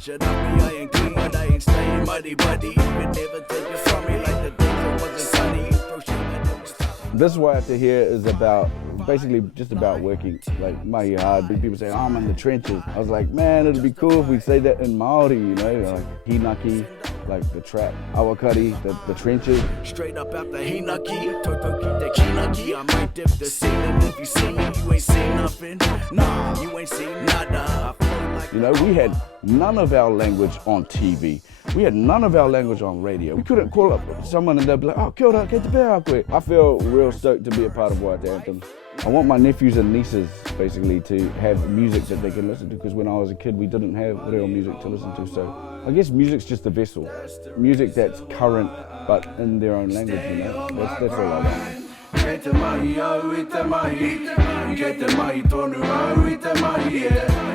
should I be? I ain't clean, but I ain't staying muddy, buddy. You could never take it from me like the days that wasn't sunny. You throw shit at them. This Waiata here is about, basically just about working, like mahi hard. People say, oh, I'm in the trenches. I was like, man, it'd be cool if we say that in Māori, you know, like Hīnaki, like the trap, awakari, the trenches. Straight up out the Hīnaki, Totoki the Hīnaki. I might dip the ceiling if you see me, you ain't seen nothing. Nah, you ain't seen nada. You know, we had none of our language on TV. We had none of our language on radio. We couldn't call up someone and they'd be like, oh, kia ora, kei te pēhā koe. I feel real stoked to be a part of Waiata Anthems. I want my nephews and nieces, basically, to have music that they can listen to, because when I was a kid, we didn't have real music to listen to. So I guess music's just a vessel. Music that's current, but in their own language, you know. That's all I want. Get the money, oh, with the money. Get the money, tonu, oh, with the money, yeah.